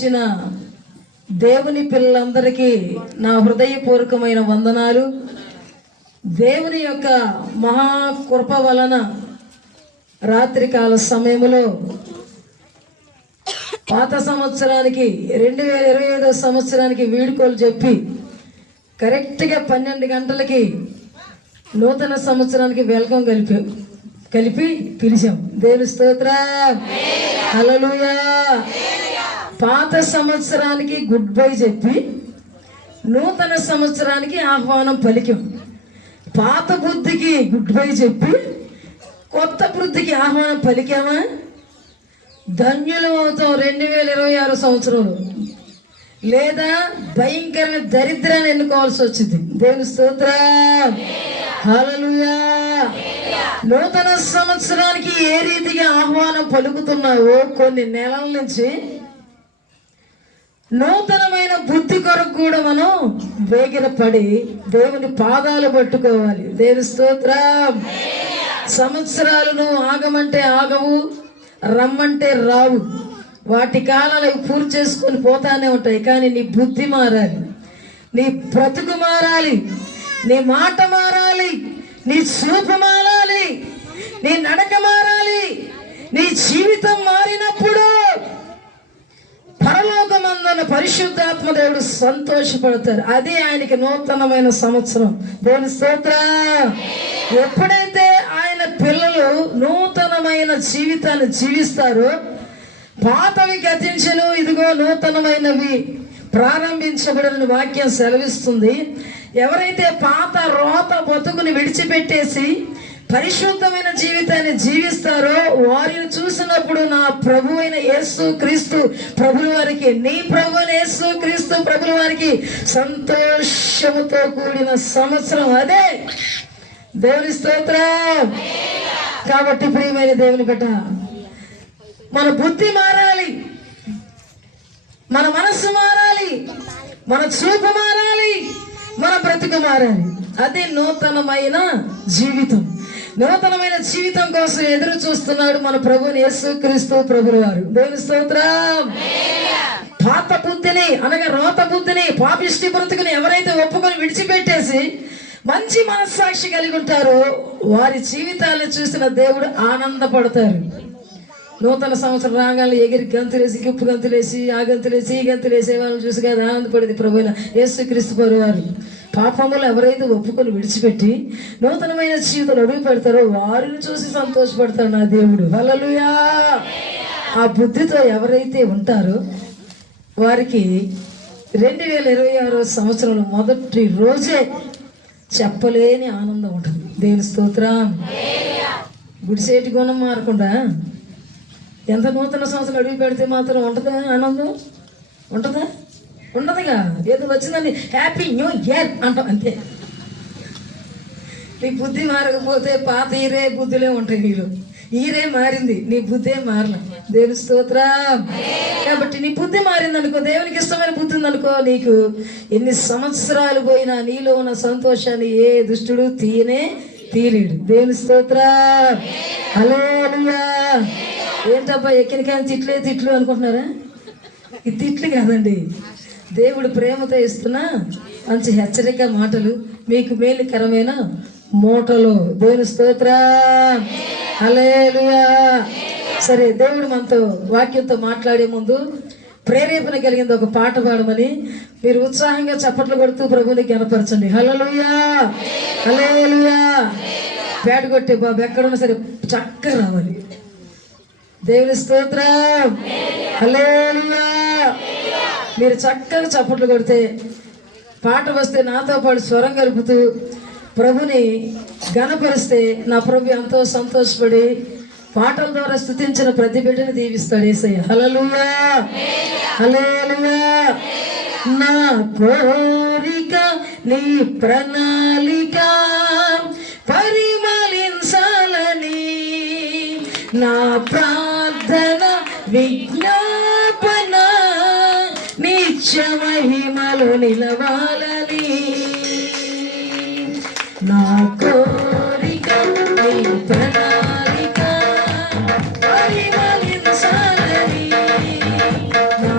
ఇచ్చిన దేవుని పిల్లలందరికీ నా హృదయపూర్వకమైన వందనాలు. దేవుని యొక్క మహాకృప వలన రాత్రికాల సమయంలో పాత సంవత్సరానికి 2025 సంవత్సరానికి వీడుకోలు చెప్పి కరెక్ట్గా 12 గంటలకి నూతన సంవత్సరానికి వెల్కమ్ కలిపి పిలిచాం. దేవుని స్తోత్రం, హల్లెలూయా. పాత సంవత్సరానికి గుడ్ బై చెప్పి నూతన సంవత్సరానికి ఆహ్వానం పలికాం. పాత బుద్ధికి గుడ్ బై చెప్పి కొత్త బుద్ధికి ఆహ్వానం పలికామా? ధన్యులం అవుతాం 2026 సంవత్సరంలో. లేదా భయంకరమైన దరిద్రాన్ని ఎన్నుకోవాల్సి వచ్చింది. దేవుని స్తోత్రం, హల్లెలూయా. నూతన సంవత్సరానికి ఏ రీతిగా ఆహ్వానం పలుకుతున్నావో కొన్ని నెలల నుంచి నూతనమైన బుద్ధి కొరకు కూడా మనం వేగిరపడి దేవుని పాదాలు పట్టుకోవాలి. దేవుని స్తోత్రం. సంవత్సరాలను ఆగమంటే ఆగవు, రమ్మంటే రావు. వాటి కాలాలు పూర్తి చేసుకొని పోతానే ఉంటాయి. కానీ నీ బుద్ధి మారాలి, నీ బ్రతుకు మారాలి, నీ మాట మారాలి, నీ చూపు మారాలి, నీ నడక మారాలి. నీ జీవితం మారినప్పుడు పరలోకమందున పరిశుద్ధాత్మ దేవుడు సంతోషపడతారు. అది ఆయనకి నూతనమైన సంవత్సరం. దేవుని స్తోత్రం. ఎప్పుడైతే ఆయన పిల్లలు నూతనమైన జీవితాన్ని జీవిస్తారో పాతవి గతించెను, ఇదిగో నూతనమైనవి ప్రారంభించబడిన వాక్యం సెలవిస్తుంది. ఎవరైతే పాత రోత బతుకుని విడిచిపెట్టేసి పరిశుద్ధమైన జీవితాన్ని జీవిస్తారో వారిని చూసినప్పుడు నా ప్రభు అయిన యేసు క్రీస్తు ప్రభుల వారికి, నీ ప్రభు అయిన యేసు క్రీస్తు ప్రభుల వారికి సంతోషముతో కూడిన సంవత్సరం అదే. దేవుని స్తోత్రం. కాబట్టి ప్రియమైన దేవుని బిడ్డ, మన బుద్ధి మారాలి, మన మనస్సు మారాలి, మన చూపు మారాలి, మన బ్రతుకు మారాలి. అది నూతనమైన జీవితం. నూతనమైన జీవితం కోసం ఎదురు చూస్తున్నాడు మన ప్రభుని యేసుక్రీస్తు ప్రభుల వారు. దేవుని స్తోత్రం. పాత బుద్ధిని అనగా రోత బుద్ధిని, పాపిష్టి బ్రతుకుని ఎవరైతే ఒప్పుకొని విడిచిపెట్టేసి మంచి మనస్సాక్షి కలిగి ఉంటారో వారి జీవితాలను చూసిన దేవుడు ఆనందపడతారు. నూతన సంవత్సరం రాగానే ఎగిరి గంతులేసి, గిప్పు గంతులేసి, ఆ గంతులేసి, ఈ గంతులేసే వాళ్ళని చూసి కదా ఆనందపడేది ప్రభువైన యేసుక్రీస్తు వారు. పాపములు ఎవరైతే ఒప్పుకొని విడిచిపెట్టి నూతనమైన జీవితంలో అడుగు పెడతారో వారిని చూసి సంతోషపడతాడు నా దేవుడు. హల్లెలూయా. ఆ బుద్ధితో ఎవరైతే ఉంటారో వారికి 2026 సంవత్సరంలో మొదటి రోజే చెప్పలేని ఆనందం ఉంటుంది. దేవుని స్తోత్రం. గుడిసేటి గుణం మారకుండా ఎంత నూతన సంవత్సరం అడుగు పెడితే మాత్రం ఉంటుందా ఆనందం? ఉంటుందా? ఉండదుగా. ఏదో వచ్చిందని హ్యాపీ న్యూ ఇయర్ అంటాం అంతే. నీ బుద్ధి మారకపోతే పాత ఈరే బుద్ధులే ఉంటాయి నీలో. ఈరే మారింది, నీ బుద్ధే మారల. దేవుని స్తోత్రం. కాబట్టి నీ బుద్ధి మారిందనుకో, దేవునికి ఇష్టమైన బుద్ధి ఉందనుకో, నీకు ఎన్ని సంవత్సరాలు పోయినా నీలో ఉన్న సంతోషాన్ని ఏ దుష్టుడు తీయలేడు. దేవుని స్తోత్రం. హల్లెలూయా. ఏంటబ్బా ఎక్కినకాయ తిట్లు అనుకుంటున్నారా? ఈ తిట్లు కాదండి, దేవుడు ప్రేమతో ఇస్తున్న మంచి హెచ్చరిక మాటలు, మీకు మేలుకరమైన మూటలు. దేవుని స్తోత్రం. హల్లెలూయా. సరే, దేవుడు మనతో వాక్యంతో మాట్లాడే ముందు ప్రేరేపణ కలిగింది ఒక పాట పాడమని మీరు ఉత్సాహంగా చప్పట్లు కొడుతూ ప్రభువుని ఘనపరచండి. హల్లెలూయా, హల్లెలూయా. పేట కొట్టే బాబు ఎక్కడున్నా సరే చక్కగా రావాలి. దేవుని స్తోత్రం. హల్లెలూయా. మీరు చక్కగా చప్పట్లు కొడితే పాట వస్తే నాతో పాటు స్వరం కలుపుతూ ప్రభుని ఘనపరిస్తే నా ప్రభు ఎంతో సంతోషపడి పాటల ద్వారా స్తుతించిన ప్రతి బిడ్డని దీవిస్తాడు యేసయ్య. హల్లెలూయా, హల్లెలూయా. నా కోరిక నీ ప్రణాళిక పరిమళించాలని, నా ప్రార్థన విజ్ఞాపన నిత్య మహిమలో నిలవాలని, నా కోరిక నీ ప్రణాళిక పరిమళించాలని, నా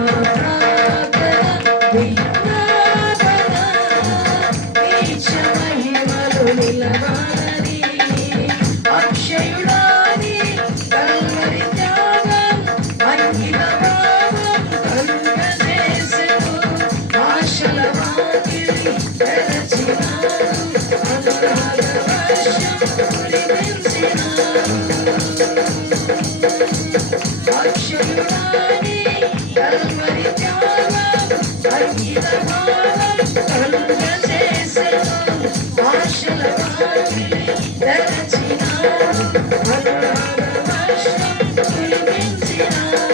మహిమలు నిలవాలని అక్షయుడాని కల్వరి త్యాగం అంకిత భావం కలుగజేసెను ఆశల వాకిలి తెరచినాడు అనురాగ వర్షం కురిపించినాడు అక్షయుడాని కల్వరి త్యాగం అంకిత భావం కలుగజేసెను ఆశల వాకిలి తెరచినాడు అనురాగ వర్షం కురిపించినాడు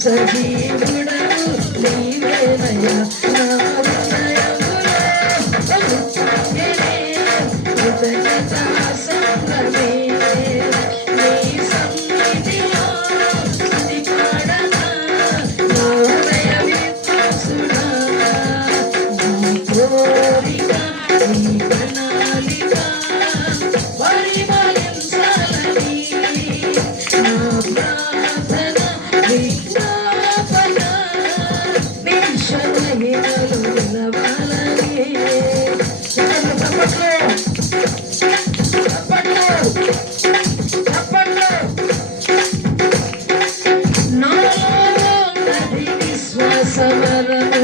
సజీవుడవు నీవేనయ్యా నా హృదయములో సంగమే నీ సన్నిధిలో స్తుతి పాడనా నా హృదయ విశ్వాసుడా నీ కోరిక నీ ప్రణాళిక పరిమళించాలని నా ప్రార్థన విజ్ఞాపన నిమిషమహిమలు వినవాలని విశ్వాసవరము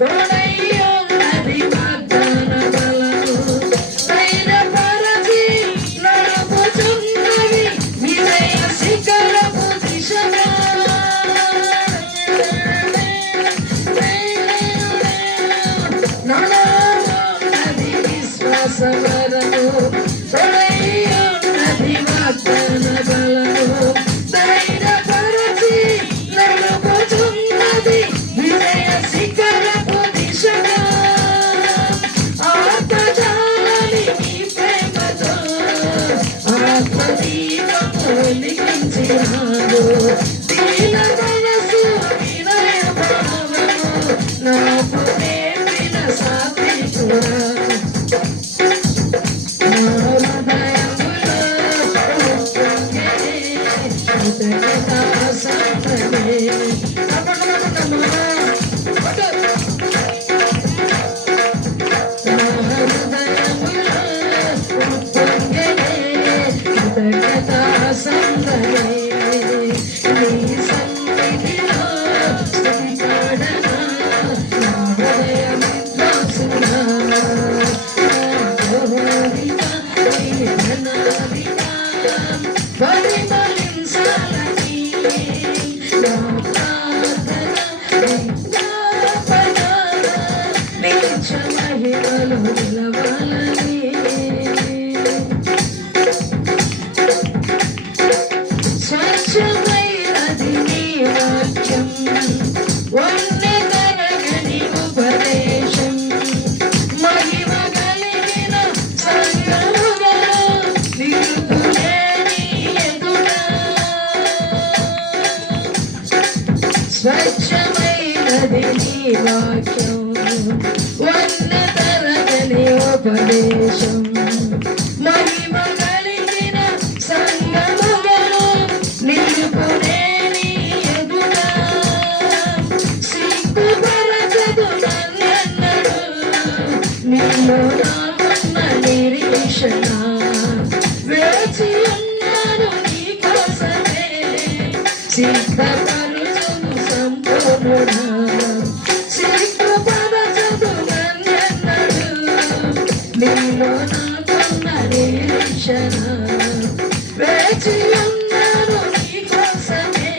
తోడయ్యో నది వాగ్దాన బలము ధైర్యపరచి నడుపుచున్నవి విజయ శిఖరపు దిశగా నది విశ్వాసవరము తోడయ్యో నది వాగ్దాన బలము ధైర్యపరచి నడుపుచున్నది విజయ శిఖరపు దిశగా ఆత్మజాలి నీ ప్రేమతో ఆత్మదీపము వెలిగించినాడు దీన మనసు వినయ భావము నాకు నేర్పిన సాత్వికుడా నా హృదయములో ఉప్పొంగెనే కృతజ్ఞతా సంద్రమే మహిమలు నిలవాలని ఉపదేశం మహిమ కలిగిన సంగములను నిలుపునే నీ ఎదుట సిగ్గుపరచదు నన్నెన్నడు నీలో నాకున్న నిరీక్షణ వేచి ఉన్నాను నీ కోసమే సిద్ధపరచును సంపూర్ణ సిగ్గుపరచదు నన్నెన్నడు నీలో నాకున్న నిరీక్షణ వేచి ఉన్నాను నీ కోసమే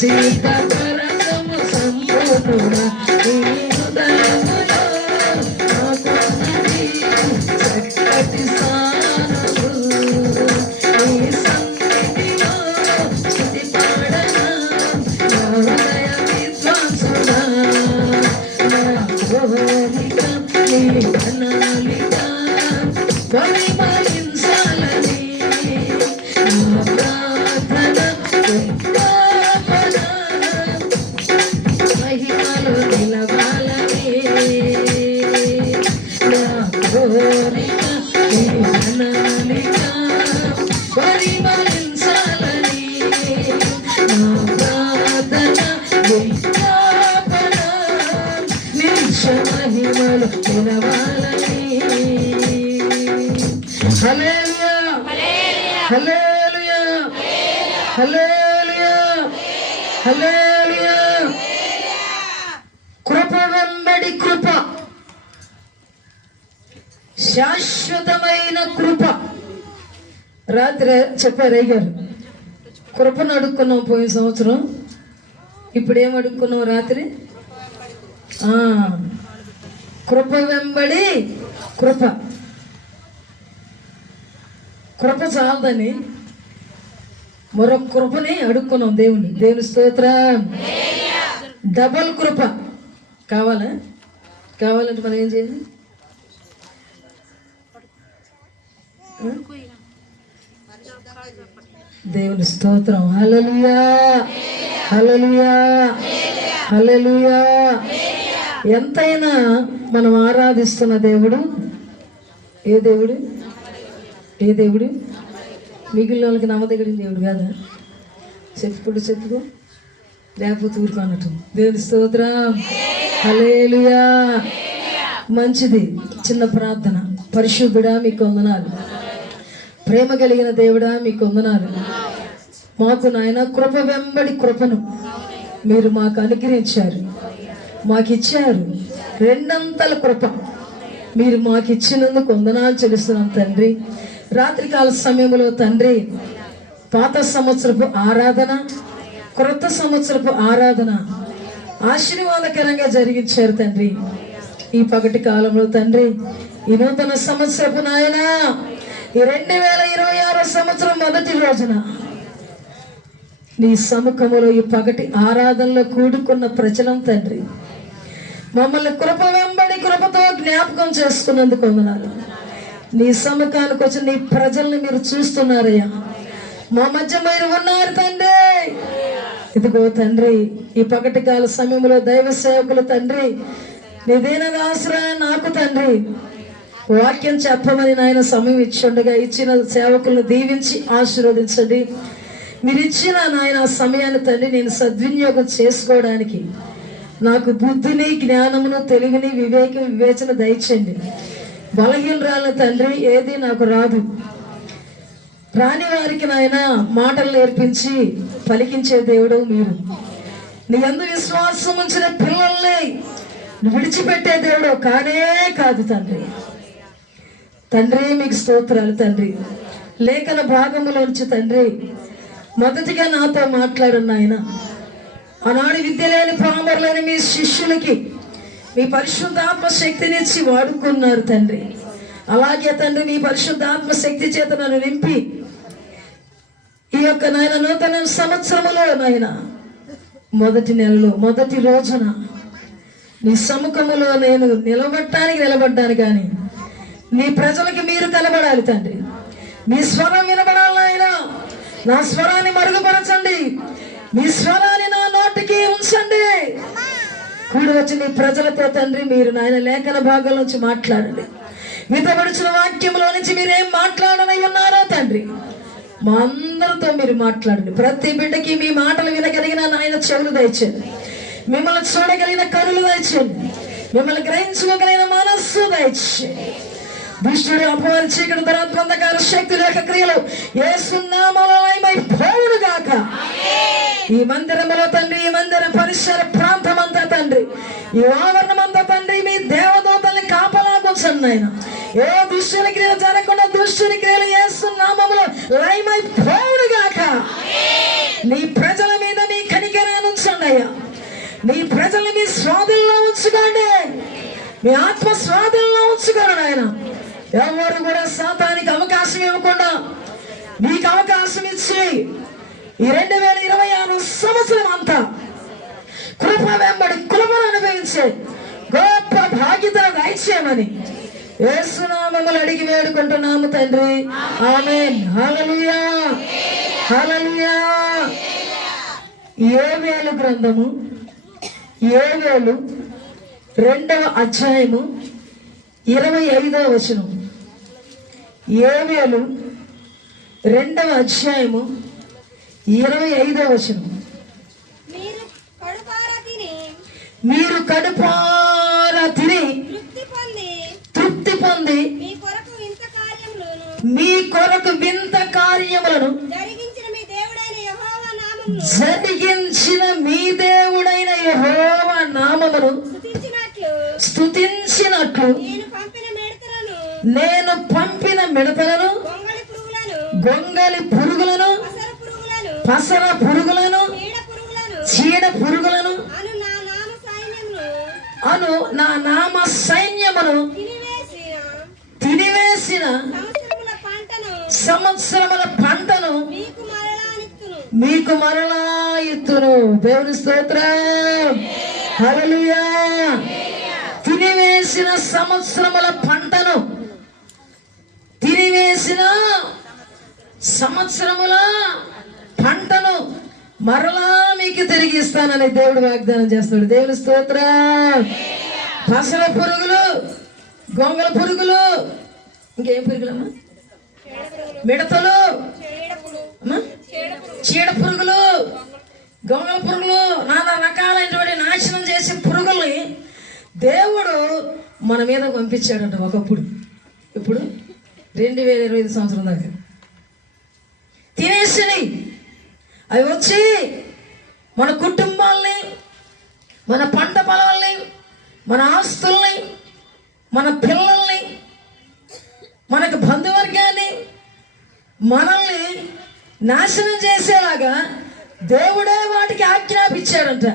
సిద్ధపరచము సంపూర్ణ నీ హృదయములో నాకున్నది చక్కటి స్థానము నీ సన్నిధిలో స్తుతి పాడనా నా హృదయ విద్వాంసుడా నా కోరిక నీ ప్రణాళిక పరిమళించాలని నా ప్రార్థన విజ్ఞాపన మహిమలో నిలవాలని నా కోరిక నీ ప్రణాళిక పరిమళించాలని నా ప్రార్థన విజ్ఞాపన నిత్య మహిమలో నిలవాలని. హల్లెలూయా హల్లెలూయా హల్లెలూయా హల్లెలూయా. కృప వెంబడి కృప, శాశ్వతమైన కృప. రాత్రి చెప్పారు అయ్యారు, కృపను అడుక్కున్నాం పోయిన సంవత్సరం, ఇప్పుడు ఏం అడుక్కున్నాం రాత్రి? కృప వెంబడి కృప. కృప చాలదని మరొక కృపని అడుక్కున్నాం దేవుని. దేవుని స్తోత్రం. డబల్ కృప కావాలా? కావాలంటే మనం ఏం చేయాలి? దేవుని స్తోత్రం. హల్లెలూయా హల్లెలూయా హల్లెలూయా. ఎంతైనా మనం ఆరాధిస్తున్న దేవుడు ఏ దేవుడు? ఏ దేవుడు? మిగిలిన వాళ్ళకి నమ్మదగిన దేవుడు కాదా? చెప్పుకో, లేకపోతే ఊరుకో అన్నట్టు. దేవుని స్తోత్రం. హల్లెలూయా. మంచిది. చిన్న ప్రార్థన. పరిశుద్ధుడా మీకు వందనాలు, ప్రేమ కలిగిన దేవుడా మీకు వందనాలు. మాకు నాయన కృప వెంబడి కృపను మీరు మాకు అనుగ్రహించారు, మాకు ఇచ్చారు. రెండంతల కృప మీరు మాకు ఇచ్చినందుకు వందనాలు చెల్లిస్తున్నాం తండ్రి. రాత్రికాల సమయంలో తండ్రి పాత సంవత్సరపు ఆరాధన, క్రొత్త సంవత్సరపు ఆరాధన ఆశీర్వాదకరంగా జరిగించారు తండ్రి. ఈ పగటి కాలంలో తండ్రి ఈ నూతన సంవత్సరపు నాయన ఈ 2026 సంవత్సరం మొదటి రోజున నీ సముఖములో ఈ పగటి ఆరాధనలో కూడుకున్న ప్రజలం తండ్రి, మమ్మల్ని కృప వెంబడి కృపతో జ్ఞాపకం చేసుకున్నందుకు వందనాలు. నీ సముఖానికి వచ్చిన నీ ప్రజల్ని మీరు చూస్తున్నారయ్యా, మా మధ్య మీరు ఉన్నారు తండ్రి. ఇదిగో తండ్రి ఈ పగటి కాల సమయంలో దైవ సేవకులు తండ్రి నీదైన ఆశ్రయం నాకు తండ్రి వాక్యం చెప్పమని నాయన సమయం ఇచ్చిండగా ఇచ్చిన సేవకులను దీవించి ఆశీర్వదించండి. మీరు ఇచ్చిన నాయన సమయాన్ని తండ్రి నేను సద్వినియోగం చేసుకోవడానికి నాకు బుద్ధిని, జ్ఞానమును, తెలివిని, వివేకం, వివేచన దయచేయండి. బలహీనరాలను తండ్రి ఏది నాకు రాదు, రాని వారికి నాయన మాటలు నేర్పించి పలికించే దేవుడు మీరు. నీ యందు విశ్వాసం ఉంచిన పిల్లల్ని విడిచిపెట్టే దేవుడు కానే కాదు తండ్రి. తండ్రి మీకు స్తోత్రాలు తండ్రి. లేఖన భాగములోంచి తండ్రి మొదటిగా నాతో మాట్లాడున్న ఆయన ఆనాడు విద్య లేని పామరులైన మీ శిష్యులకి మీ పరిశుద్ధాత్మ శక్తినిచ్చి వాడుకున్నారు తండ్రి. అలాగే తండ్రి మీ పరిశుద్ధాత్మ శక్తి చేత నన్ను నింపి ఈ యొక్క నాయన నూతన సంవత్సరములో నాయన మొదటి నెలలో మొదటి రోజున నీ సముఖములో నేను నిలబడ్డాను కానీ నీ ప్రజలకి మీరు కనబడాలి తండ్రి. మీ స్వరం వినబడాలి నాయన. నా స్వరాన్ని మరుగుపరచండి, మీ స్వరాన్ని నా నోటికి ఉంచండి. కూడి వచ్చి నీ ప్రజలతో తండ్రి మీరు నాయన లేఖన భాగం నుంచి మాట్లాడండి. విత్తబడిచిన వాక్యంలో నుంచి మీరేం మాట్లాడనై ఉన్నారో తండ్రి, మా అందరితో మీరు మాట్లాడండి. ప్రతి బిడ్డకి మీ మాటలు వినగలిగిన నాయన చెవులు దయచేయండి, మిమ్మల్ని చూడగలిగిన కనులు దయచేయండి, మిమ్మల్ని గ్రహించుకోగలిగిన మనస్సు దయచేయండి. దుష్టుడు అపవాది చీకటి దురాత్మంధకార శక్తి లేక క్రియలు యేసు నామములో లయమైపోవును గాక. ఈ మందిరములో తండ్రి, ఈ మందిర పరిసర ప్రాంతం అంతా తండ్రి, ఈ ఆవరణం అంతా తండ్రి, మీ దేవదూతల్ని కాపలాగుంచండి ఆయన. ఏ దుష్టుని క్రియలు జరగకుండా దుష్టుని క్రియలు యేసు నామములో లయమైపోవును గాక. నీ ప్రజల మీద మీ కనికరాన్ని ఉంచండి అయ్యా. నీ ప్రజల్ని మీ స్వాధీనంలో ఉంచుకోండి, మీ ఆత్మ స్వాధీనంలో ఉంచుకోండి ఆయన. ఎవరు కూడా సాతానికి అవకాశం ఇవ్వకుండా మీకు అవకాశం ఇచ్చి ఈ 2026 సంవత్సరం అంతా కృప వెంబడి కృపను అనుభవించే గొప్ప బాధ్యత దయచేయమని యేసు నామములో అడిగి వేడుకుంటున్నాము తండ్రి. ఆమేన్. హల్లెలూయా, హల్లెలూయా. యోవేలు గ్రంథము 7 2వ అధ్యాయము 25వ వచనం. యోవేలు 2వ అధ్యాయము 25వ వచనం. మీరు కడుపారా తిని తృప్తి పొంది మీ కొరకు వింత కార్యములను జరిగించిన మీ దేవుడైన యెహోవా నామమును స్తుతించినట్లు నేను పంపిన మిడతలను, గొంగలి పురుగులను, పసర పురుగులను, చీడ పురుగులను అను నా నామ సైన్యమును తినివేసిన సంవత్సరముల పంటను మీకు మరలా ఇత్తును. దేవుని స్తోత్రం. హల్లెలూయా. తినివేసిన సంవత్సరముల పంటను, తినివేసిన సంవత్సరముల పంటను మరలా మీకు తిరిగి ఇస్తానని దేవుడు వాగ్దానం చేస్తాడు. దేవుని స్తోత్రం. పసల పురుగులు, గొంగల పురుగులు, ఇంకేం పురుగులమ్మా? మిడతలు, చీడ పురుగులు, గొంగల పురుగులు, నానా రకాలైనటువంటి నాశనం చేసే పురుగుల్ని దేవుడు మన మీద పంపించాడంట ఒకప్పుడు. ఇప్పుడు 2025 సంవత్సరం దాకా తినేసినాయి. అవి వచ్చి మన కుటుంబాలని, మన పంట పొలాల్ని, మన ఆస్తుల్ని, మన పిల్లల్ని, మనకు బంధువర్గాన్ని, మనల్ని నాశనం చేసేలాగా దేవుడే వాటికి ఆజ్ఞాపించాడంట.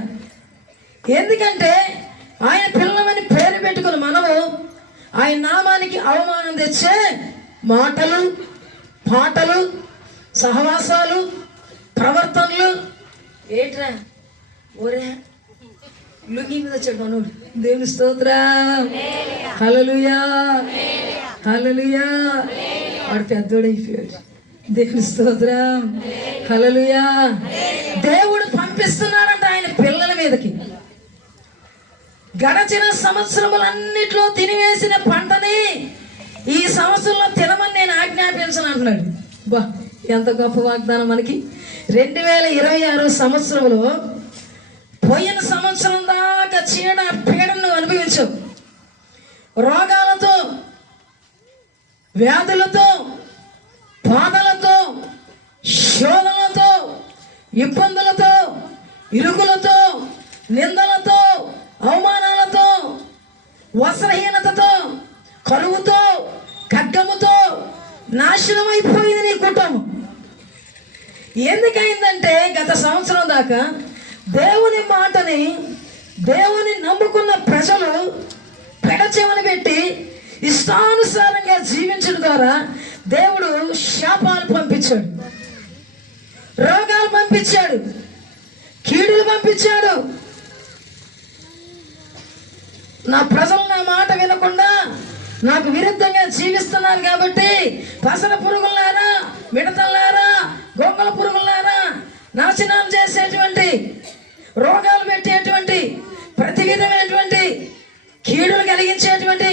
ఎందుకంటే ఆయన పిల్లమని పేరు పెట్టుకుని మనము ఆయన నామానికి అవమానం తెచ్చే మాటలు, పాటలు, సహవాసాలు, ప్రవర్తనలు ఏట్రా ఓరే లుంగి మీద వచ్చాడు మనోడు. దేవుని స్తోత్రం. హల్లెలూయా, హల్లెలూయా. వాడు పెద్దోడైపోయాడు. దేవుని స్తోత్రం. హల్లెలూయా. దేవుడు పంపిస్తున్నాడంట ఆయన పిల్లల మీదకి. గడచిన సంవత్సరములన్నిట్లో తినివేసిన పంటని ఈ సంవత్సరంలో తినమని నేను ఆజ్ఞాపించను అంటున్నాడు. బా, ఎంత గొప్ప వాగ్దానం మనకి. 2026 సంవత్సరంలో పోయిన సంవత్సరం దాకా చీడ పీడను అనుభవించావు. రోగాలతో, వ్యాధులతో, బాధలతో, శోధనలతో, ఇబ్బందులతో, ఇరుకులతో, నిందలతో, అవమానాలతో, వస్త్రహీనతతో, కరువుతో, ఖడ్గముతో నాశనం అయిపోయింది నీ కుటుంబం. ఎందుకైందంటే గత సంవత్సరం దాకా దేవుని మాటని, దేవుని నమ్ముకున్న ప్రజలు పెడచెవిన పెట్టి ఇష్టానుసారంగా జీవించడం ద్వారా దేవుడు శాపాలు పంపించాడు, రోగాలు పంపించాడు, కీడులు పంపించాడు. నా ప్రజలు నా మాట వినకుండా నాకు విరుద్ధంగా జీవిస్తున్నారు కాబట్టి పసల పురుగులారా, మిడతలారా, గొంగల పురుగులారా, నాశనం చేసేటువంటి, రోగాలు పెట్టేటువంటి, ప్రతి విధమైనటువంటి కీడులు కలిగించేటువంటి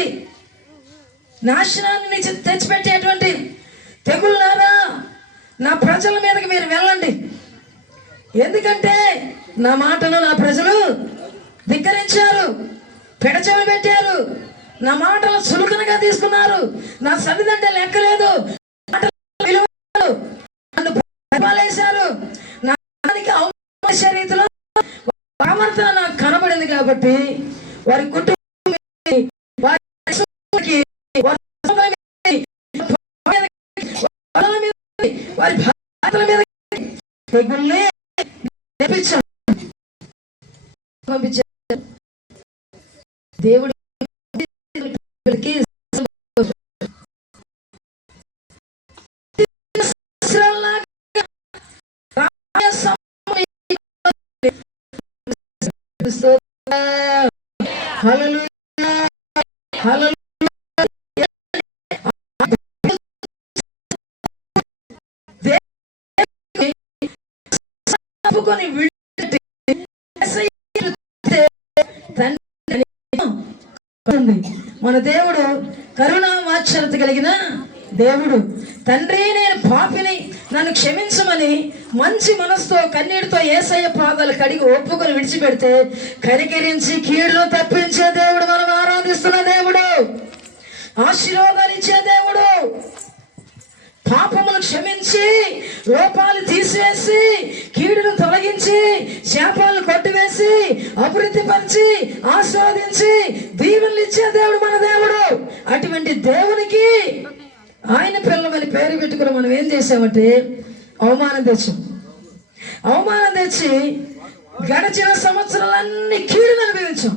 నాశనాన్ని తెచ్చిపెట్టేటువంటి తెగుళ్ళారా నా ప్రజల మీదకి మీరు వెళ్ళండి, ఎందుకంటే నా మాటను నా ప్రజలు ధిక్కరించారు, పెడచెవి పెట్టారు, నా మాటలు చులకనగా తీసుకున్నారు, నా సన్నిధంటే లెక్కలేదు, నన్ను పరిపాలేశారు, నా రీతిలో సామర్థ్యం నాకు కనబడింది కాబట్టి వారి కుటుంబం వారి భారతల మీద తెగుల్ని పంపించారు. దేవుడి మన దేవుడు కరుణా వాత్సల్యత కలిగిన దేవుడు. తండ్రి, నేను పాపిని, నన్ను క్షమించమని మంచి మనసుతో కన్నీటితో యేసయ్య పాదాలు కడిగి ఒప్పుకొని విడిచిపెడితే కనికరించి కీడును తప్పించే దేవుడు, మనం ఆరాధిస్తున్న దేవుడు, ఆశీర్వాదాలు ఇచ్చే దేవుడు, పాపములు క్షమించి లోపాలు తీసివేసి కీడును తొలగించి శాపాలను కొట్టివేసి అభివృద్ధిపరిచి ఆస్వాదించి దీవెనలు ఇచ్చే దేవుడు మన దేవుడు. అటువంటి దేవునికి ఆయన పిల్లమని పేరు పెట్టుకుని మనం ఏం చేసామంటే అవమానం తెచ్చి గడిచిన సంవత్సరాలన్నీ కీడును అనుభవించాం.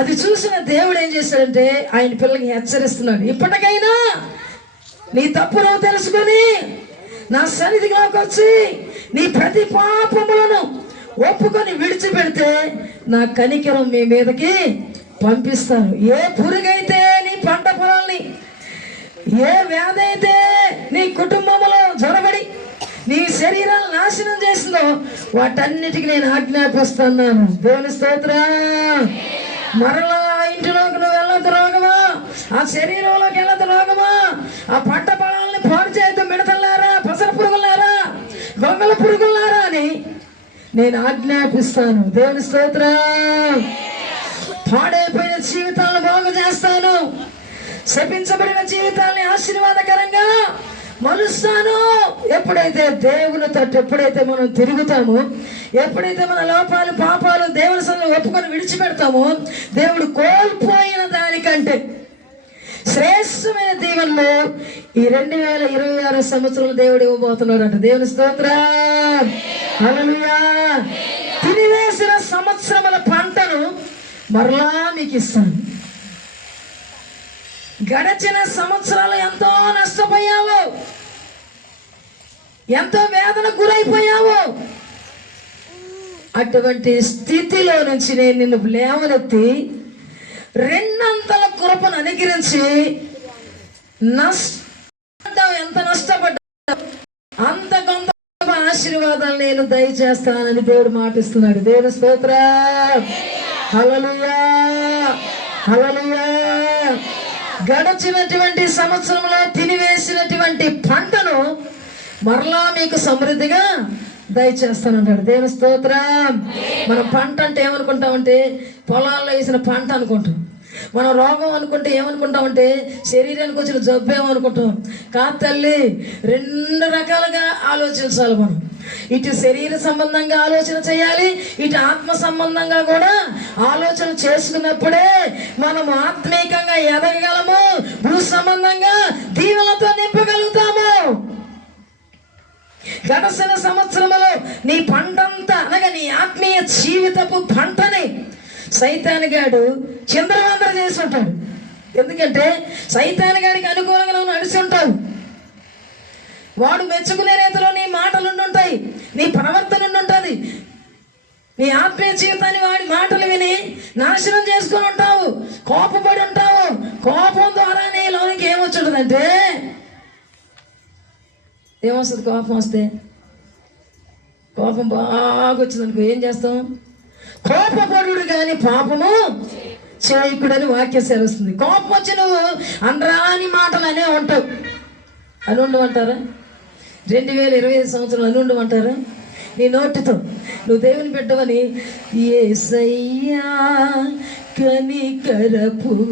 అది చూసిన దేవుడు ఏం చేశాడంటే ఆయన పిల్లకి హెచ్చరిస్తున్నాడు, ఇప్పటికైనా నీ తప్పు నువ్వు తెలుసుకొని నా సన్నిధిలోకి వచ్చి నీ ప్రతి పాపములను ఒప్పుకొని విడిచిపెడితే నా కనికరం మీ మీదకి పంపిస్తాను. ఏ పురుగైతే నీ పంట పొలాల్ని, ఏ వ్యాధి అయితే నీ కుటుంబంలో జొరబడి నీ శరీరాన్ని నాశనం చేసిందో వాటన్నిటికీ నేను ఆజ్ఞాపిస్తున్నాను. దేవుని స్తోత్రం. మరలా ఇంటిలోకి నువ్వు వెళ్ళదు రోగమా, ఆ శరీరంలోకి వెళ్ళదు రోగమా, ఆ పంట పొలాలని పాడు చేయొద్దు, మిడతల్లారా, పసర పురుగులారా, గొంగళ పురుగులారా అని నేను ఆజ్ఞాపిస్తాను. దేవుని స్తోత్రం. పాడైపోయిన జీవితాలను బాగు చేస్తాను, శపించబడిన జీవితాన్ని ఆశీర్వాదకరంగా మలుస్తాను. ఎప్పుడైతే దేవుని తట్టు ఎప్పుడైతే మనం తిరుగుతామో, ఎప్పుడైతే మన లోపాలు పాపాలు దేవుని సన్నిధిలో ఒప్పుకొని విడిచిపెడతామో, దేవుడు కోల్పోయిన దానికంటే శ్రేష్టమైన దీవెనలు ఈ 2026 సంవత్సరంలో దేవుడు ఇవ్వబోతున్నాడు అంట. దేవుని స్తోత్రం. హల్లెలూయా. తినివేసిన సంవత్సరముల పంటను మరలా మీకు ఇస్తాను. గడిచిన సంవత్సరాలు ఎంతో నష్టపోయావు, ఎంతో వేదన గురైపోయావు. అటువంటి స్థితిలో నుంచి నేను నిన్ను లేవనెత్తి రెండంతల కృపను అనుగ్రహించి ఎంత నష్టపడ్డా అంత కొంత ఆశీర్వాదాలు నేను దయచేస్తానని దేవుడు మాటిస్తున్నాడు. దేవుని స్తోత్రం. హల్లెలూయా, హల్లెలూయా. గడిచినటువంటి సంవత్సరంలో తినివేసినటువంటి పంటను మరలా మీకు సమృద్ధిగా దయచేస్తానంటాడు. దేవుని స్తోత్రం. మనం పంట అంటే ఏమనుకుంటామంటే పొలాల్లో వేసిన పంట అనుకుంటాం. మనం రోగం అనుకుంటే ఏమనుకుంటామంటే శరీరానికి వచ్చిన జబ్బు ఏమనుకుంటాం. కాదు తల్లి, 2 రకాలుగా ఆలోచించాలి. మనం ఇటు శరీర సంబంధంగా ఆలోచన చేయాలి, ఇటు ఆత్మ సంబంధంగా కూడా ఆలోచన చేసుకున్నప్పుడే మనం ఆత్మీయంగా ఎదగగలము, భూ సంబంధంగా దీవెనలతో నింపగలుగుతాము. గడిచిన సంవత్సరంలో నీ పంటంతా అనగా నీ ఆత్మీయ జీవితపు పంటని సైతానుగాడు చిందరవందర చేసి ఉంటాడు. ఎందుకంటే సైతానుగాడికి అనుకూలంగా నువ్వు నడిచి ఉంటావు. వాడు మెచ్చుకునే రీతిలో నీ మాటలు ఉండుంటాయి, నీ ప్రవర్తన ఉండుంటుంది. నీ ఆత్మీయ జీవితాన్ని వాడి మాటలు విని నాశనం చేసుకుని ఉంటావు, కోపపడి ఉంటావు. కోపం ద్వారా నీలోనికి ఏమొచ్చుంటుందంటే, ఏమొస్తుంది? కోపం వస్తే, కోపం బాగా వచ్చిందనుకో ఏం చేస్తాం? కోపపడు కానీ పాపము చేయకుడని వాక్యం సెలవుస్తుంది. కోపం వచ్చి నువ్వు అనరాని మాటలు అనే ఉంటావు. అని ఉండమంటారా? 2025 సంవత్సరం అని ఉండమంటారా? నీ నోటితో నువ్వు దేవుని బిడ్డవని యేసయ్యా కనికరపూర్ణుడా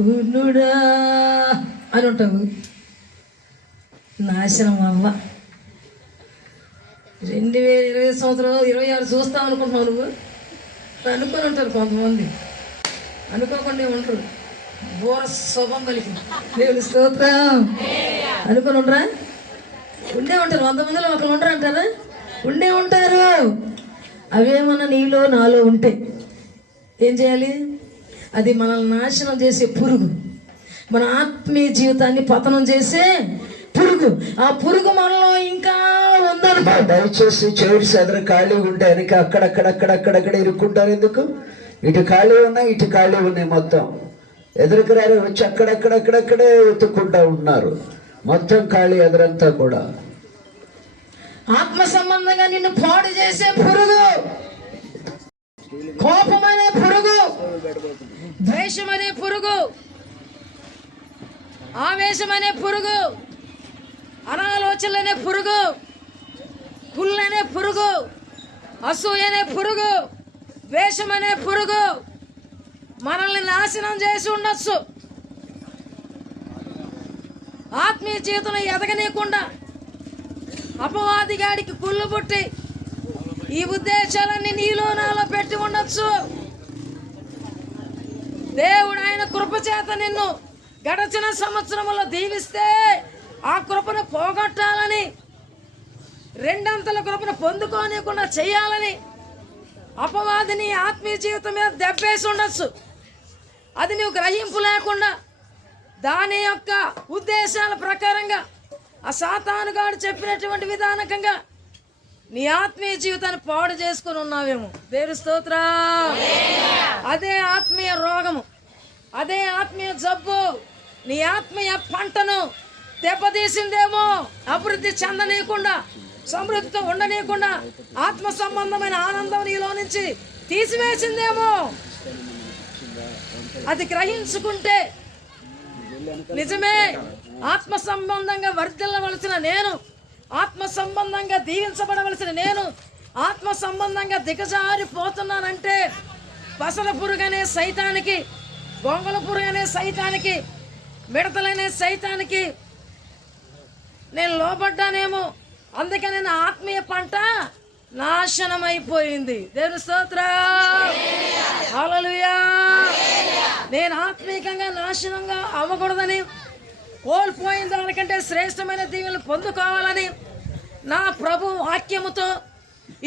అని ఉంటావు. నాశనం వల్ల 2020 సంవత్సరం 26 చూస్తావు అనుకుంటున్నావు. నువ్వు అనుకొని ఉంటారు కొంతమంది, అనుకోకుండా ఉంటారు. బోర శుభం కలిగి దేవుని స్తోత్రం అనుకొని ఉండరా? ఉండే ఉంటారు. 100 మందిలో ఒకరు ఉండరు అంటారా? ఉండే ఉంటారు. అవేమన్నా నీలో నాలో ఉంటే ఏం చేయాలి? అది మనల్ని నాశనం చేసే పురుగు, మన ఆత్మీయ జీవితాన్ని పతనం చేసే పురుగు. ఆ పురుగు మనలో ఇంకా ఉందనుకో. దయచేసి చైర్స్ ఎదురు ఖాళీ ఉంటే వెనక అక్కడక్కడ ఇరుక్కుంటారు. ఎందుకు? ఇటు ఖాళీ ఉన్నాయి, ఇటు ఖాళీ ఉన్నాయి. మొత్తం ఎదురుకు రారు, వచ్చి అక్కడక్కడే ఎత్తుక్కుంటా ఉన్నారు. మొత్తం ఖాళీ ఎదురంతా కూడా. ఆత్మ సంబంధంగా నిన్ను పాడు చేసే పురుగు, కోపం అనే పురుగు, ద్వేషం అనే పురుగు, ఆవేశం అనే పురుగు, అనాలోచనలనే పురుగు, కుళ్ళనే పురుగు, అసూయ అనే పురుగు, ద్వేషం అనే పురుగు మనల్ని నాశనం చేసి ఉండొచ్చు. ఆత్మీయ జీవితంలో ఎదగనీయకుండా అపవాది గాడికి కుళ్ళు పుట్టి ఈ ఉద్దేశాలన్నీ నీలో నాలో పెట్టి ఉండొచ్చు. దేవుడు ఆయన కృప చేత నిన్ను గడచిన సంవత్సరంలో దీవిస్తే ఆ కృపను పోగొట్టాలని, రెండంతల కృపను పొందుకోనికుండా చేయాలని అపవాదిని ఆత్మీయ జీవితం మీద దెబ్బేసి ఉండొచ్చు. అది నువ్వు గ్రహింపు లేకుండా దాని యొక్క ఉద్దేశాల ప్రకారంగా ఆ సాతానుగాడు చెప్పినటువంటి విధానకంగా నీ ఆత్మీయ జీవితాన్ని పాడు చేసుకుని ఉన్నావేమో. దేవుని స్తోత్రం. అదే ఆత్మీయ రోగము, అదే ఆత్మీయ జబ్బు నీ ఆత్మీయ పంటను దెబ్బతీసిందేమో. అభివృద్ధి చెందనీయకుండా, సమృద్ధితో ఉండనీయకుండా, ఆత్మ సంబంధమైన ఆనందం నీలో నుంచి తీసివేసిందేమో. అది గ్రహించుకుంటే నిజమే, ఆత్మ సంబంధంగా వర్ధిల్లవలసిన నేను, ఆత్మ సంబంధంగా దీవించబడవలసిన నేను ఆత్మ సంబంధంగా దిగజారిపోతున్నానంటే పసల పురుగనే సైతానికి, గొంగల పురుగనే సైతానికి, మిడతలనే సైతానికి నేను లోబడ్డానేమో. అందుకని నా ఆత్మీయ పంట నాశనం అయిపోయింది. దేవుని స్తోత్రం. హల్లెలూయా. నేను ఆత్మీయంగా నాశనంగా అవ్వకూడదని, కోల్పోయిన దానికంటే శ్రేష్టమైన దీవెనలు పొందుకోవాలని నా ప్రభు వాక్యముతో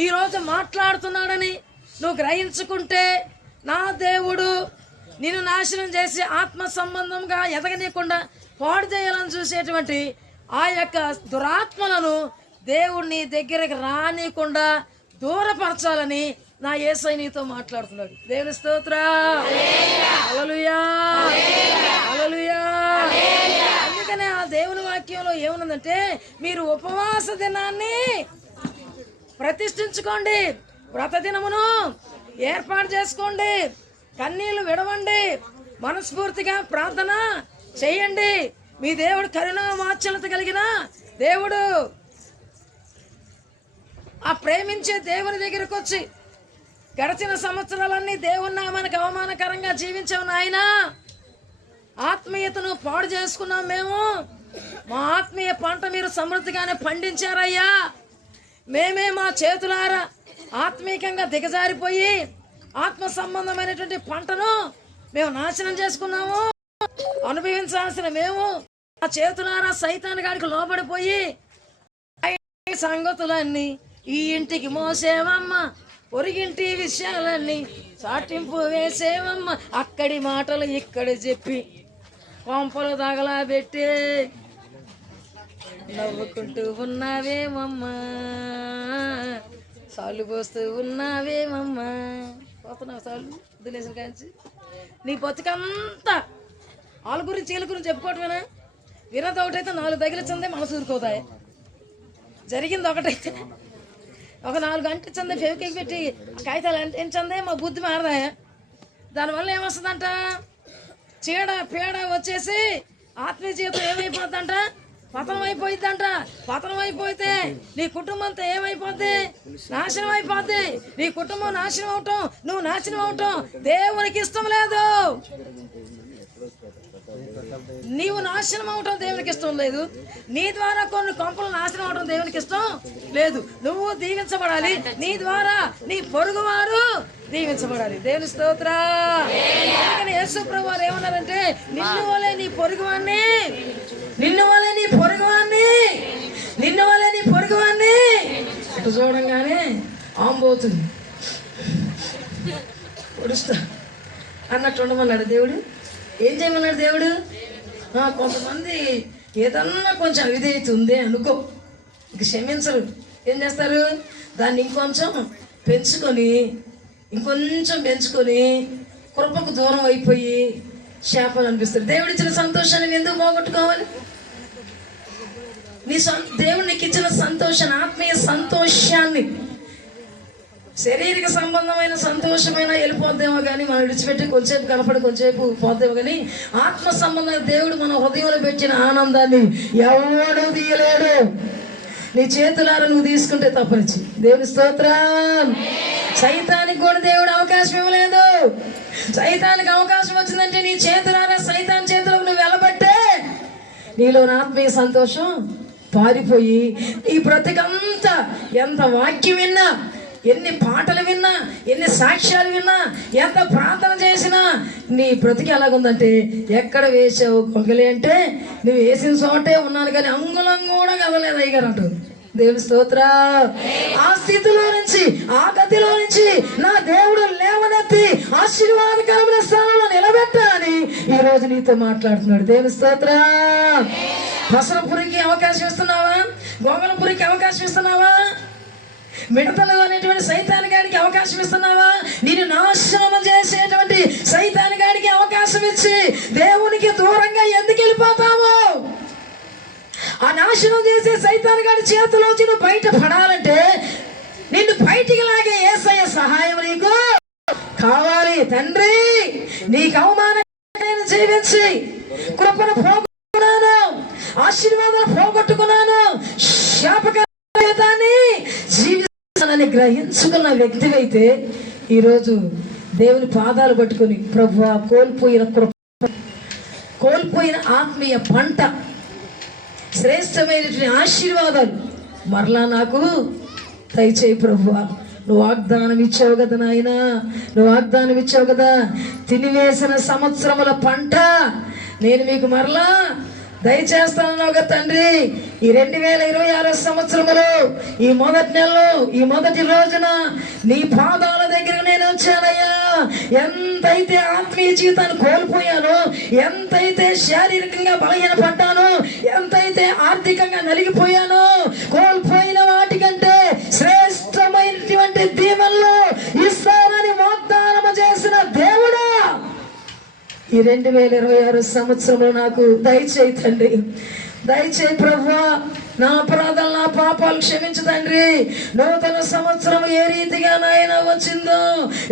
ఈరోజు మాట్లాడుతున్నాడని నువ్వు గ్రహించుకుంటే నా దేవుడు నిన్ను నాశనం చేసి ఆత్మ సంబంధంగా ఎదగనీయకుండా పాడు చేయాలని చూసేటువంటి ఆ యొక్క దురాత్మలను దేవుడిని దగ్గరికి రానియకుండా దూరపరచాలని నా యేసయ్య నీతో మాట్లాడుతున్నాడు. దేవుని స్తోత్రం. హల్లెలూయా, హల్లెలూయా. అందుకనే ఆ దేవుని వాక్యంలో ఏమున్నదంటే, మీరు ఉపవాస దినాన్ని ప్రతిష్ఠించుకోండి, వ్రత దినమును ఏర్పాటు చేసుకోండి, కన్నీళ్లు విడవండి, మనస్ఫూర్తిగా ప్రార్థన చేయండి. మీ దేవుడు కరుణా వాత్సల్యత కలిగిన దేవుడు. ఆ ప్రేమించే దేవుని దగ్గరకు వచ్చి గడిచిన సంవత్సరాలన్నీ దేవుని నామానికి అవమానకరంగా జీవించావు నాయన, ఆత్మీయతను పాడు చేసుకున్నాం మేము, మా ఆత్మీయ పంట మీరు సమృద్ధిగానే పండించారయ్యా, మేమే మా చేతులారా ఆత్మీయంగా దిగజారిపోయి ఆత్మ సంబంధమైనటువంటి పంటను మేము నాశనం చేసుకున్నాము, అనుభవించాల్సిన మేము మా చేతులారా సైతాను గాడికి లోబడిపోయి సంగతులన్నీ ఈ ఇంటికి మోసేవమ్మ, పొరిగింటి విషయాలన్నీ చాటింపు వేసేవమ్మ, అక్కడి మాటలు ఇక్కడ చెప్పి కొంపలు తగలా పెట్టి నవ్వుకుంటూ ఉన్నావేమమ్మా, సాలు పోస్తూ ఉన్నావేమమ్మా. పోతున్నావు సాలు దినేసిన కాంచి నీ బతుకంతా వాళ్ళ గురించి వీళ్ళ గురించి చెప్పుకోవటమేనా? వినది ఒకటైతే 4 తగిలించిందే మనసు ఊరుకోతాయి, జరిగింది ఒకటైతే ఒక 4 అంటించిందే ఫెవికేక్ పెట్టి కాగితాలు అంటించిందే మా బుద్ధి మారదా. దానివల్ల ఏమొస్తుందంట? చీడ పీడ వచ్చేసి ఆత్మీయ జీవితం ఏమైపోద్దంట, పతనం అయిపోయిద్దంట. పతనం అయిపోతే నీ కుటుంబంతో ఏమైపోద్ది, నాశనం అయిపోద్ది. నీ కుటుంబం నాశనం అవటం, నువ్వు నాశనం అవటం దేవునికి ఇష్టం లేదు. నీవు నాశనం అవటం దేవునికి ఇష్టం లేదు. నీ ద్వారా కొన్ని కొంపలు నాశనం అవటం దేవునికి ఇష్టం లేదు. నువ్వు దీవించబడాలి, నీ ద్వారా నీ పొరుగువారు దీవించబడాలి. దేవుని స్తోత్రం. అందుకని యేసు ప్రభువు వారు ఏమన్నారంటే, నిన్ను వలే నీ పొరుగువాన్ని, నిన్ను వలే నీ పొరుగువాన్ని, నిన్ను వలే నీ పొరుగువాన్ని. అటు చూడంగానే ఆంబోతుంది, పొడుస్తా అన్నట్టు ఉండమన్నాడు దేవుడు. ఏం చేయమన్నాడు దేవుడు? కొంతమంది ఏదన్నా కొంచెం అవిధేయత ఉంది అనుకో, ఇంక క్షమించరు. ఏం చేస్తారు? దాన్ని ఇంకొంచెం పెంచుకొని కృపకు దూరం అయిపోయి శాపం అనిపిస్తారు. దేవుడిచ్చిన సంతోషాన్ని ఎందుకు పోగొట్టుకోవాలి? దేవుడు నీకు ఇచ్చిన సంతోషాన్ని, ఆత్మీయ సంతోషాన్ని, శారీరక సంబంధమైన సంతోషమైన వెళ్ళిపోద్దేమో కానీ మనం విడిచిపెట్టి కొంచెంసేపు కనపడి కొంచెంసేపు పోద్దేమో కానీ ఆత్మ సంబంధమైన దేవుడు మన హృదయంలో పెట్టిన ఆనందాన్ని ఎవడూ తీయలేడు. నీ చేతులారా నువ్వు తీసుకుంటే తప్పనిచ్చి. దేవుని స్తోత్రం. సైతానికి కూడా దేవుడు అవకాశం ఇవ్వలేదు. సైతానికి అవకాశం వచ్చిందంటే నీ చేతులారా సైతాన్ చేతులకు నువ్వు వెళ్ళబట్టే నీలో ఆత్మీయ సంతోషం పారిపోయి నీ బ్రతికంతా ఎంత వాక్యం విన్నా, ఎన్ని పాటలు విన్నా, ఎన్ని సాక్ష్యాలు విన్నా, ఎంత ప్రార్థన చేసినా నీ బ్రతికి ఎలాగుందంటే, ఎక్కడ వేసావు కొంగలి అంటే నువ్వు వేసిన చోటే ఉన్నాను కానీ అంగుళం కూడా కదలేదు అయ్యగారు అంటుంది. దేవుని స్తోత్రం. ఆ స్థితిలో నుంచి, ఆ గతిలో నుంచి నా దేవుడు లేవనెత్తి ఆశీర్వాదకరమైన స్థానంలో నిలబెట్టాలని ఈ రోజు నీతో మాట్లాడుతున్నాడు. దేవుని స్తోత్రం. పసరపురికి అవకాశం ఇస్తున్నావా? గోగలపురికి అవకాశం ఇస్తున్నావా? మిడతలు అనేటువంటి సైతానిగాడికి అవకాశం ఇస్తున్నావా? నేను నాశనం చేసేటువంటి సైతానిగాడికి అవకాశం ఇచ్చి దేవునికి దూరంగా ఎందుకు వెళ్ళిపోతావు? ఆ నాశనం చేసే సైతానిగాడి చేతిలోంచి నువ్వు బయట పడాలంటే నిన్ను బయటికి లాగే యేసయ్య సహాయం నీకు కావాలి. తండ్రి, నీకు అవమానం జీవించి కృపను పోగొట్టుకున్నాను, ఆశీర్వాదాలు పోగొట్టుకున్నాను, శాపకాన్ని జీవితాన్ని గ్రహించుకున్న వ్యక్తివైతే ఈరోజు దేవుని పాదాలు పట్టుకుని, ప్రభువా కోల్పోయిన కృప, కోల్పోయిన ఆత్మీయ పంట, శ్రేష్టమైనటువంటి ఆశీర్వాదాలు మరలా నాకు దయచేయి ప్రభువా. నువ్వు వాగ్దానం ఇచ్చావు కదా నాయన, నువ్వు వాగ్దానం ఇచ్చావు కదా, తినివేసిన సంవత్సరముల పంట నేను మీకు మరలా దయచేస్తాను కదా తండ్రి. ఈ 2026 సంవత్సరములో ఈ మొదటి నెలలో, ఈ మొదటి రోజున నీ పాదాల దగ్గర నేను వచ్చానయ్యా. ఎంతైతే ఆత్మీయ జీవితాన్ని కోల్పోయానో, ఎంతైతే శారీరకంగా బలహీనపడ్డానో, ఎంతైతే ఆర్థికంగా నలిగిపోయానో, కోల్పోయిన వాటికంటే శ్రేష్టమైనటువంటి దీవెనలు ఇస్తానని వాగ్దానం చేసిన దేవుడా, ఈ 2026 సంవత్సరంలో నాకు దయచేయి తండ్రి, దయచేయి ప్రభువా. నా అపరాధాలు, నా పాపాలు క్షమించు తండ్రి. నూతన సంవత్సరం ఏ రీతిగా నాయన వచ్చిందో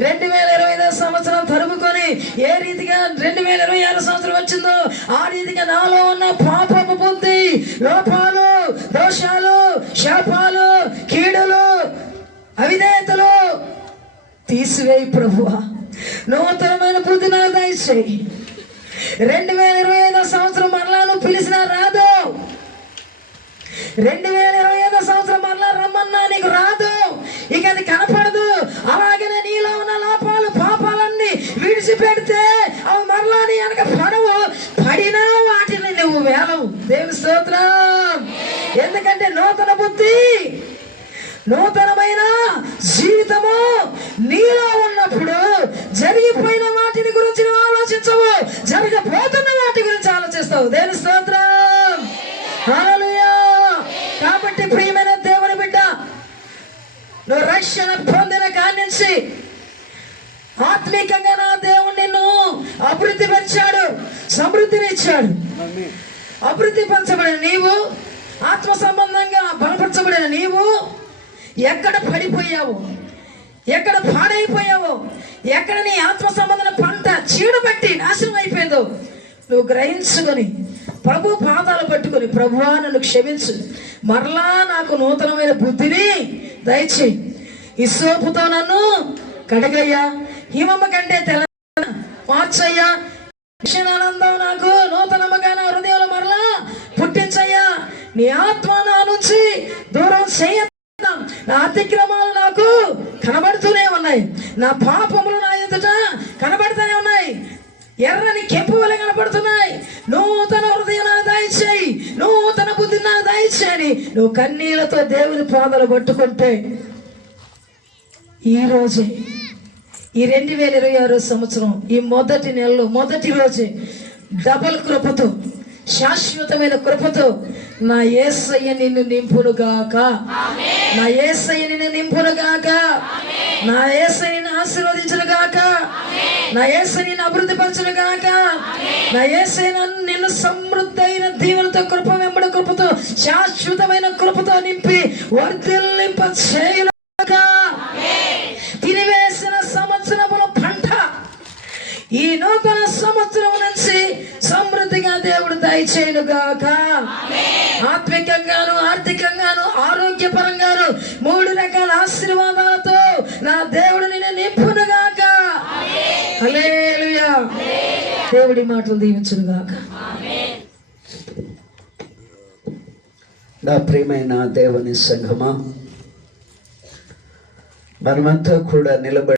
2025 సంవత్సరం తరుముకొని ఏ రీతిగా 2026 సంవత్సరం వచ్చిందో ఆ రీతిగా నాలో ఉన్న పాపపు బుద్ధి, లోపాలు, దోషాలు, శాపాలు, కీడులు, అవిధేయతలు తీసివేయి ప్రభువా. నూతనమైన బుద్ధి నాకు దయచేయి. 2025 సంవత్సరం మరలా నువ్వు పిలిచినా రాదు. 2025 సంవత్సరం మరలా రమ్మన్నా నీకు రాదు. ఇక అది కనపడదు. అలాగనే నీలో ఉన్న లోపాలు, పాపాలన్నీ విడిచిపెడితే అవి మరలా నీ వెనక పడవు. పడినా వాటిని నువ్వు వేలవు. దేవుని స్తోత్రం. ఎందుకంటే నూతన బుద్ధి, నూతనమైన జీవితము నీలో ఉన్నప్పుడు జరిగిపోయిన వాటిని గురించి నువ్వు ఆలోచించవు, జరగబోతున్న వాటి గురించి ఆలోచిస్తావు. దేవుని స్తోత్రం. హల్లెలూయా. కాబట్టి ప్రియమైన దేవుని బిడ్డ, నువ్వు రక్షణ పొందిన కాడి నుంచి ఆత్మీకంగా నా దేవుడు నిన్ను అభివృద్ధి పెంచాడు, సమృద్ధినిచ్చాడు. అభివృద్ధి పంచబడిన నీవు, ఆత్మ సంబంధంగా బలపరచబడిన నీవు ఎక్కడ పడిపోయావు, ఎక్కడ పాడైపోయావో, ఎక్కడ నీ ఆత్మ సంబంధమైన పంట చీడబట్టి నాశనం అయిపోయిందో నువ్వు గ్రహించుకొని ప్రభు పాదాలు పట్టుకొని, ప్రభువా నన్ను క్షమించు, మరలా నాకు నూతనమైన బుద్ధిని దయచేయి, ఇస్సోపుతో నన్ను కడగయ్యా, హిమమ్మ కంటే తెల్ల మార్చయ్యా, ఆనందం నాకు నూతనముగా నా హృదయంలో మరలా పుట్టించయ్యా, నీ ఆత్మ నా నుంచి దూరం చేయ, నా అతిక్రమాలు నాకు కనబడుతూనే ఉన్నాయి, నా పాపములు నా ఎదుట కనబడుతూనే ఉన్నాయి, ఎర్రని కెంపు వలె కనబడుతున్నాయి, నూతన హృదయం నాకు దయచేయి, నూతన బుద్ధి నాకు దయచేయని నువ్వు కన్నీళ్లతో దేవుని పాదాలు పట్టుకుంటే ఈ రోజే, ఈ 2026 సంవత్సరం ఈ మొదటి నెలలో మొదటి రోజే డబల్ కృపతో, శాశ్వతమైన కృపతో నా యేసయ్య నిన్ను నింపునుగాక, నా యేసయ్య నిన్ను నింపునుగాక, నా యేసయ్య నిన్ను ఆశీర్వదించునుగాక, నా యేసయ్య నిన్ను అభివృద్ధి పరచునుగాక, నా యేసయ్య నిన్ను సమృద్ధైన దీవెనతో, కృప వెంబడి కృపతో, శాశ్వతమైన కృపతో నింపి వర్ధిల్లింప చేయునుగాక. తినివేసిన సంవత్సరముల పంట ఈ నూతన సంవత్సరం నుంచి సమృద్ధిగా దేవుడు దయచేయునుగాక. ఆత్మికంగాను, ఆర్థికంగాను, ఆరోగ్యపరంగాను 3 రకాల ఆశీర్వాదాలతో నా దేవుడు నిన్ను నింపునుగాక. హల్లెలూయా. దేవుడి మాటలు దీవించునుగాక. నా ప్రియమైన దేవుని సంఘమా, మనమంతా కూడా నిలబడి